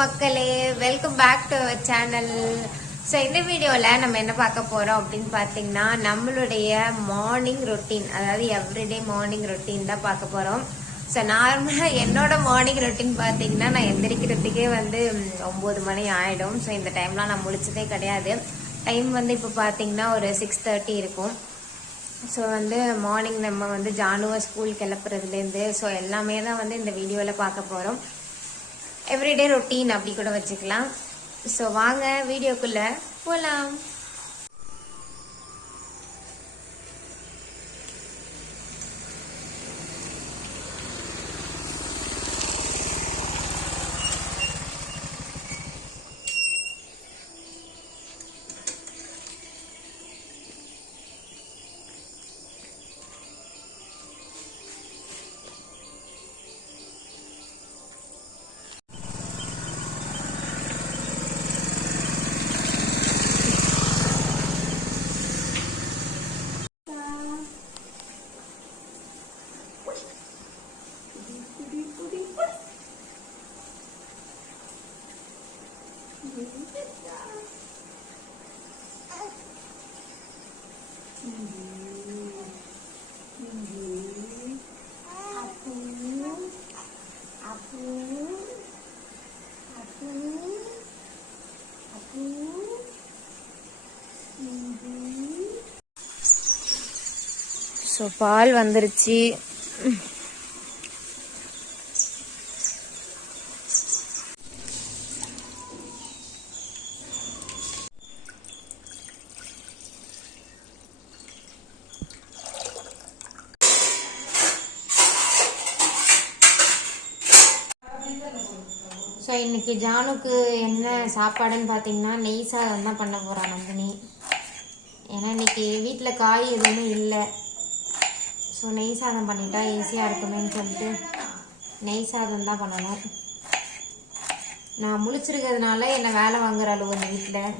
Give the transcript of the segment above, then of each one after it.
மக்களே, welcome back to our channel. So இந்த வீடியோவில் நம்ம என்ன பார்க்க போகிறோம் அப்படின்னு பார்த்தீங்கன்னா, நம்மளுடைய மார்னிங் ரொட்டீன், அதாவது எவ்ரிடே மார்னிங் ரொட்டீன் தான் பார்க்க போகிறோம். ஸோ நார்மலாக என்னோட மார்னிங் ரொட்டீன் பார்த்தீங்கன்னா, நான் எந்திரிக்கிறதுக்கே 9 மணி ஆகிடும். ஸோ இந்த டைம்லாம் நான் முழிச்சதே கிடையாது. டைம் இப்போ பார்த்தீங்கன்னா ஒரு 6:30 இருக்கும். ஸோ மார்னிங் நம்ம ஜானுவை ஸ்கூல் கிளப்புறதுலேருந்து ஸோ எல்லாமே தான் இந்த வீடியோவில் பார்க்க போகிறோம். எவ்ரிடே ரொட்டீன் அப்படி கூட வச்சுக்கலாம். ஸோ வாங்க வீடியோக்குள்ளே போகலாம். ஸோ பால் வந்துருச்சு. ஸோ இன்னைக்கு ஜானுக்கு என்ன சாப்பாடுன்னு பார்த்தீங்கன்னா, நெய் சாதம் தான் பண்ண போகிறான் நந்தினி. ஏன்னா இன்னைக்கு வீட்டில் காய் எதுவுமே இல்லை. ஸோ நெய் சாதம் பண்ணிட்டா ஈஸியாக இருக்குமேன்னு சொல்லிட்டு நெய் சாதம் தான் பண்ணணும். நான் முழிச்சிருக்கிறதுனால என்னை வேலை வாங்குற அளவு இந்த வீட்டில்.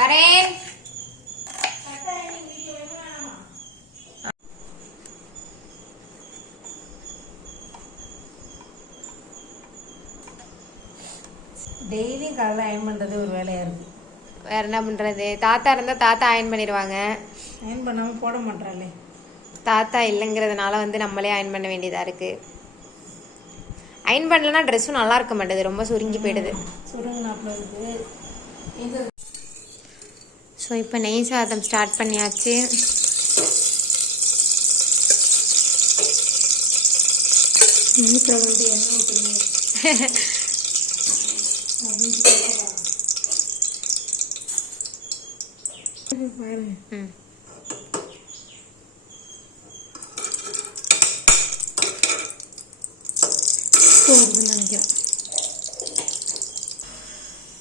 வரேன். டெய்லியும் காலைல அயன் பண்ணுறது ஒரு வேலையாக இருக்குது. வேறு என்ன பண்ணுறது? தாத்தா இருந்தால் தாத்தா அயன் பண்ணிடுவாங்க. அயன் பண்ணாமல் போட மாட்டாளே. தாத்தா இல்லைங்கிறதுனால நம்மளே அயன் பண்ண வேண்டியதாக இருக்குது. அயன் பண்ணலன்னா ட்ரெஸ்ஸும் நல்லா இருக்க மாட்டேது, ரொம்ப சுருங்கி போயிடுது. சுருங்கினாப்புல இருக்குது. ஸோ இப்போ நெய் சாதம் ஸ்டார்ட் பண்ணியாச்சு. என்ன ஊற்றுறீங்க?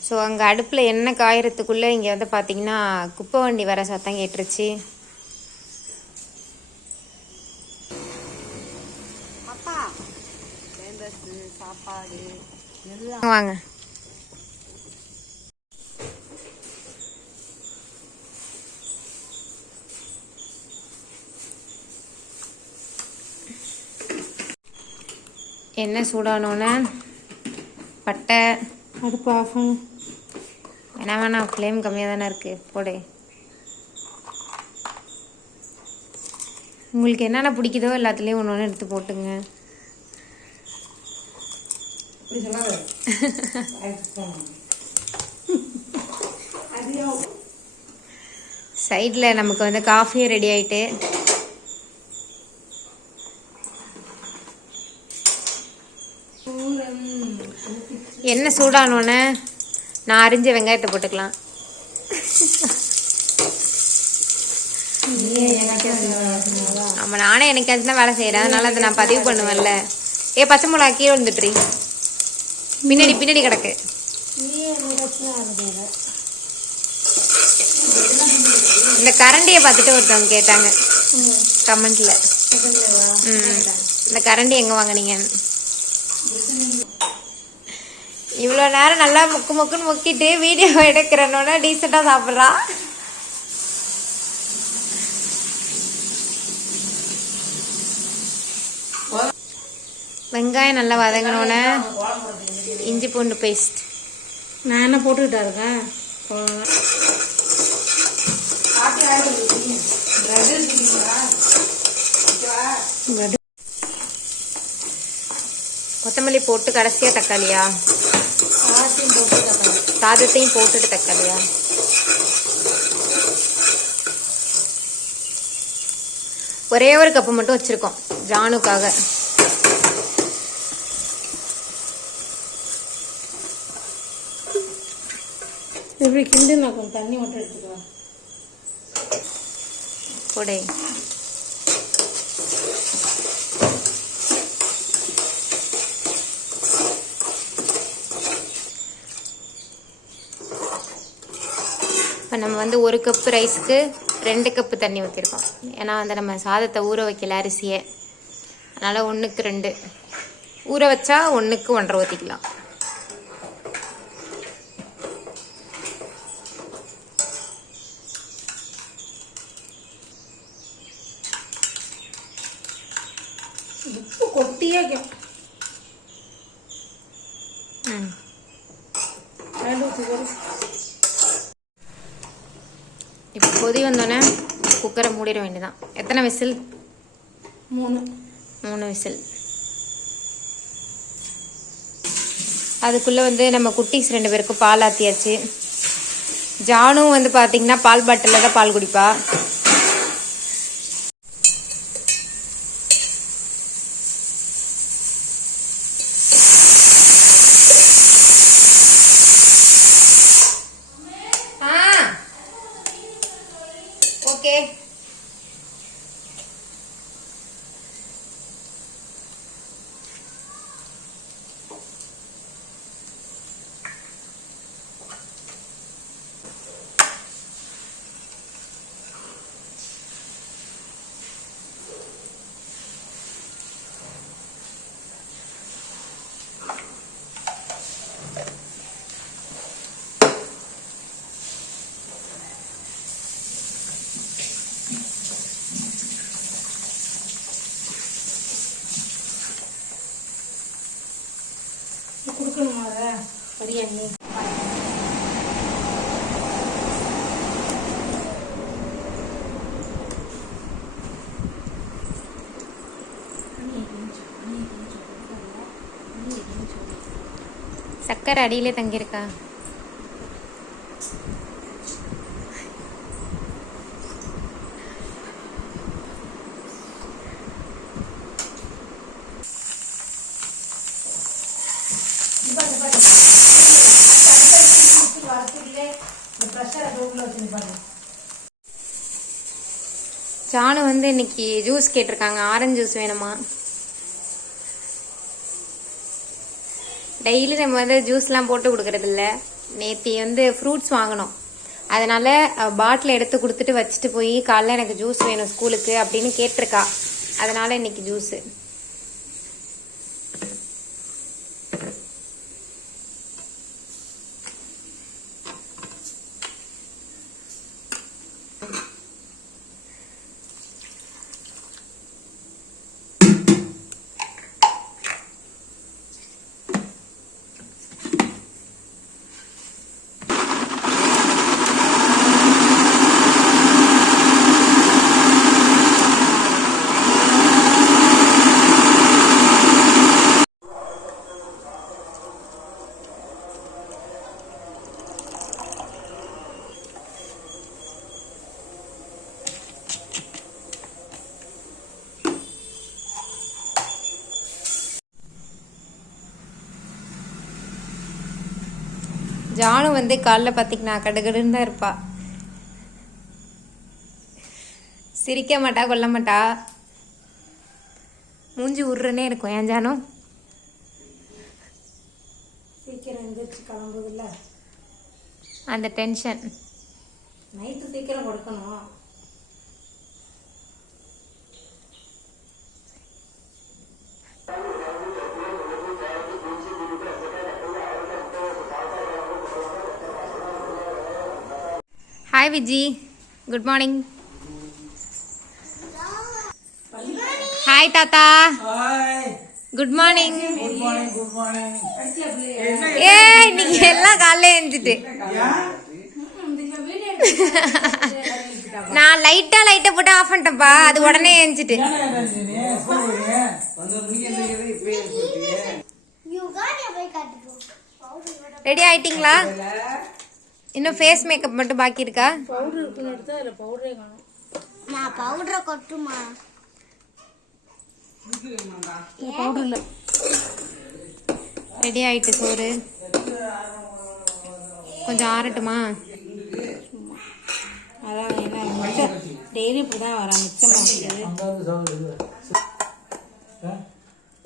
ஸோ அங்கே அடுப்பில் எண்ணெய் காயறதுக்குள்ளே இங்கே பார்த்தீங்கன்னா குப்பை வண்டி வர சத்தம் கேட்டுருச்சு. வாங்க. எண்ணெய் சூடானோன்னு பட்டை அடுப்பு ஆஃப் பண்ணு. வேணாம், ஃப்ளேம் கம்மியாக தானே இருக்குது, போடு. உங்களுக்கு என்னென்ன பிடிக்குதோ எல்லாத்துலேயும் ஒன்று ஒன்று எடுத்து போட்டுங்க. சைடில் நமக்கு காஃபியும் ரெடி ஆயிட்டு. என்ன சூடானோன்னு நான் அரிஞ்ச வெங்காயத்தை போட்டுக்கலாம். ஆமாம், நானே எனக்காச்சும் தான் வேலை செய்கிறேன், அதனால அதை நான் பதிவு பண்ணுவேன்ல. பச்சை மிளகா கீழே வந்துட்டுறீ, பின்னாடி கிடக்கு. இந்த கரண்டியை பார்த்துட்டு ஒருத்தவங்க கேட்டாங்க கமெண்ட்ல, இந்த கரண்டி எங்கே வாங்கினீங்கன்னு. இவ்வளோ நேரம் நல்லா முக்கு முக்குன்னு முக்கிட்டு வீடியோ எடுக்கிறனோட டீசெண்டாக சாப்பிட்றா. வெங்காயம் நல்லா வதங்கினோன்னே இஞ்சி பூண்டு பேஸ்ட் நான் என்ன போட்டுக்கிட்டா இருக்கேன். கொத்தமல்லி போட்டு கடைசியா தக்காளியா? சாதத்தையும் போட்டுட்டு தக்காளியா? ஒரே ஒரு கப்பு மட்டும் வச்சிருக்கோம் ஜானுக்காக. இப்படி கிண்டு நான் கொஞ்சம் தண்ணி மட்டும் எடுத்துக்குவேன். கொடை இப்போ நம்ம வந்து 1 கப்பு ரைஸ்க்கு 2 கப்பு தண்ணி ஊற்றிருக்கோம். ஏன்னா வந்து நம்ம சாதத்தை ஊற வைக்கல அரிசியை, அதனால் 1க்கு 2 ஊற வச்சா 1க்கு 1.5 ஊற்றிக்கலாம். உப்பு கொட்டியே இப்போ கொதி வந்தோடனே குக்கரை மூடிட வேண்டியதான். எத்தனை விசில்? 3 விசில். அதுக்குள்ளே வந்து நம்ம குட்டீஸ் 2 பேருக்கும் பால் ஆற்றியாச்சு. ஜானும் வந்து பார்த்தீங்கன்னா பால் பாட்டிலில் தான் பால் குடிப்பா. ஓகே, கொடுக்கணுமா அதை பிரியாணி? சக்கரை அடியிலே தங்கியிருக்கா. ஜானு வந்து இன்னைக்கு ஜூஸ் கேட்டிருக்காங்க. ஆரஞ்சு ஜூஸ் வேணுமா? டெய்லி நம்ம வந்து ஜூஸ்லாம் போட்டு கொடுக்கறது இல்லை. நேற்று வந்து ஃப்ரூட்ஸ் வாங்கினோம், அதனால பாட்டில் எடுத்து கொடுத்துட்டு வச்சுட்டு போய் காலைல எனக்கு ஜூஸ் வேணும் ஸ்கூலுக்கு அப்படின்னு கேட்டிருக்கா. அதனால இன்னைக்கு ஜூஸு. ஜானு வந்து காலைல பார்த்தீங்கன்னா கடுகடுன்னு தான் இருப்பா. சிரிக்க மாட்டா, கொல்ல மாட்டா, மூஞ்சி உருன்னே இருக்கும். ஏன் ஜானு? சீக்கிரம் எழுந்திரிச்சு கிளம்புதில்ல, அந்த டென்ஷன். நைட்டு சீக்கிரம் கொடுக்கணும். Hi Viji, good morning. Hi தாத்தா, good morning. Good morning good morning. ஏ இன்னைக்கு எல்லாம் காலையில எழுந்துட்டு நான் லைட்டா போட்டு ஆஃப் பண்ணிட்டேன்ப்பா. அது உடனே எழுந்துட்டு ரெடி ஆயிட்டீங்களா? இன்னும் ஃபேஸ் மேக்கப் மட்டும் பாக்கி இருக்கா? நான் பவுடரை கொட்டுமா? ரெடி ஆயிட்டு சோறு. கொஞ்சம் ஆறட்டுமா? அதான் என்ன மிச்சம் டெய்லி இப்படி தான் வரா மிச்சமாக.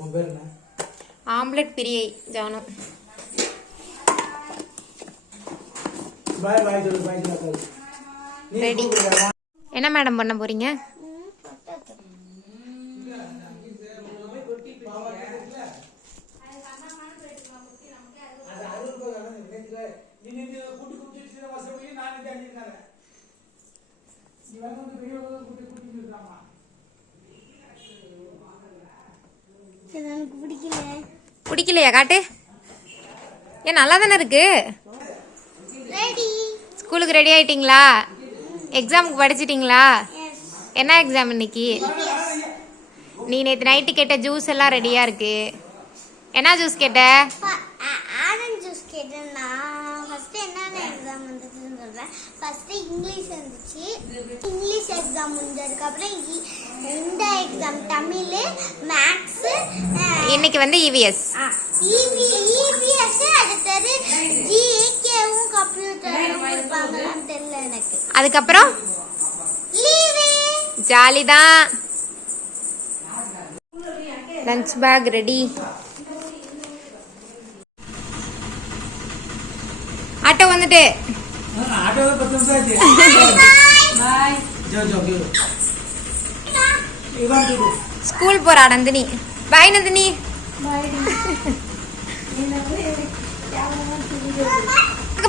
உன் பேர் என்ன? ஆம்லெட் பிரியை ஜானு. பாய் பாய் சொல்லு பாய் சொல்லு. ரெடி. என்ன மேடம் பண்ண போறீங்க? எனக்கு பிடிக்கல. பிடிக்கலையா? காட்டு. ஏன் நல்லா தானே இருக்கு. ரெடி. ஸ்கூலுக்கு ரெடி ஆயிட்டீங்களா? எக்ஸாமுக்கு படிச்சிட்டீங்களா? என்ன எக்ஸாம் இன்னைக்கு? நீ நேற்று நைட்டு கேட்ட ஜூஸ் எல்லாம் ரெடியா இருக்கு. என்ன ஜூஸ் கேட்ட? ஆரஞ்சு ஜூஸ் கேட்டேன். நான் ஃபர்ஸ்ட் என்னென்ன எக்ஸாம் வந்துச்சுன்னு சொல்றேன். ஃபர்ஸ்ட் இங்கிலீஷ் வந்துச்சு. இங்கிலீஷ் எக்ஸாம் முடிஞ்சதுக்கப்புறம் இந்த எக்ஸாம் தமிழ், மேக்ஸ், இன்னைக்கு வந்து இவிஎஸ். இவிஎஸ் அடுத்தது ஜிகேவும் கம்ப்யூட்டரும் கொடுப்பாங்களான்னு தெரியல எனக்கு. அதுக்கப்புறம் லீவு. ஜாலி தான். Lunch bag ready. ஆட்டோ வந்துட்டு. ஆட்டோ 10 நிமிஷம் ஆச்சு. பாய். ஜோ ஜோ ஜோ. இதான் டூ. ஸ்கூல் போறா நந்தினி. பாய் நந்தினி.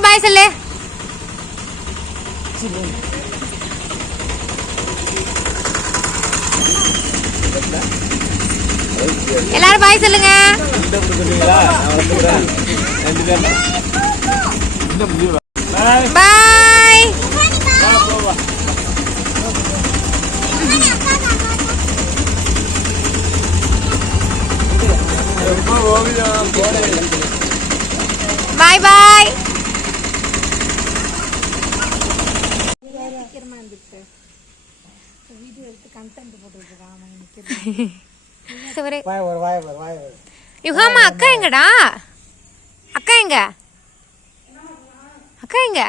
பாய் சொல்லு. எல்லாரும் பாய் சொல்லுங்க. பாய். பாய் பாய். வாய் வர வாய் வர வாய் வர. யுகாமா அக்கா எங்கடா? அக்கா எங்க? அக்கா எங்க?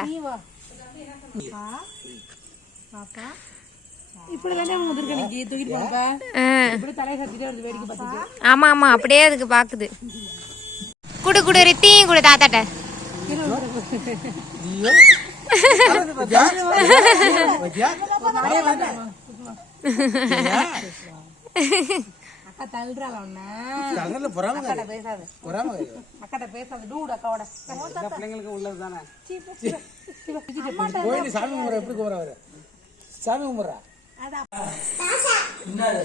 இப்படி தானே முதிர்கணிக்கு தூக்கிட்டு போப்பா. இப்படி தலையை சத்திட்டே வருது வேடிக்கை பார்த்துட்டு. ஆமா ஆமா அப்படியே அதுக்கு பாக்குது. குடு குடு ரித்தியும் குடு தாத்தாட்ட. அக்கா தள்ளுறாள் உன்னை. தங்கல பொறாம அக்காட்ட பேசாது. பொறாம அக்காட்ட பேசாது. டூடு அக்காவோட. பிள்ளைங்களுக்கு உள்ளது தானே. போய் நீ சாமி கும்பிட்ற எப்படி கும்பிட்ற அவரு? சாமி கும்பிட்றா.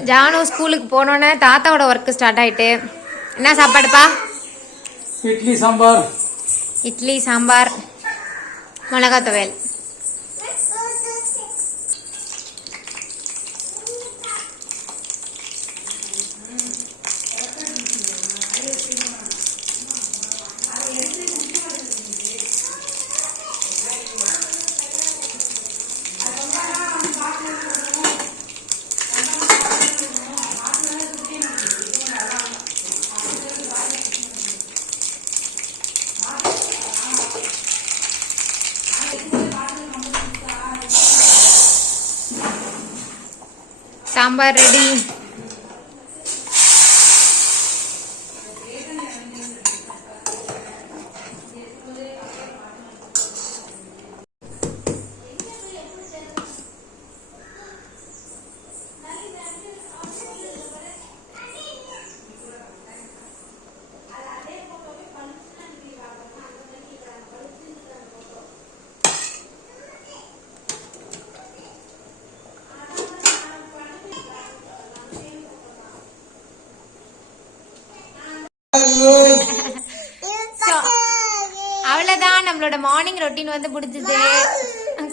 ஜானு ஸ்கூலுக்கு போனோன்னே தாத்தாவோட ஒர்க் ஸ்டார்ட் ஆயிட்டு. என்ன சாப்பாடுப்பா? இட்லி சாம்பார். இட்லி சாம்பார் மிளகா துவையல். சாம்பார் ரெடி. அவ்வளவுதான், நம்மளோட மார்னிங் ரொட்டீன் வந்து முடிஞ்சது.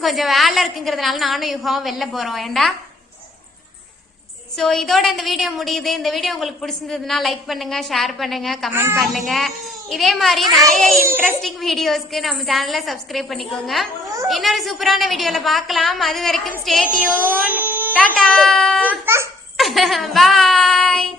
கொஞ்சம் வேலை இருக்குங்கிறதுனால நானும் யுகாவும் வெளில போறோம். ஏண்டா சோ இதோட இந்த வீடியோ முடியுது. இந்த வீடியோ உங்களுக்கு பிடிச்சிருந்ததுன்னா லைக் பண்ணுங்க, ஷேர் பண்ணுங்க, கமெண்ட் பண்ணுங்க. இதே மாதிரி நிறைய இன்ட்ரெஸ்டிங் வீடியோஸ்க்கு நம்ம சேனலை சப்ஸ்கிரைப் பண்ணிக்கோங்க. இன்னொரு சூப்பரான வீடியோல பார்க்கலாம். அது வரைக்கும் ஸ்டே டியூன். டாடா பாய்.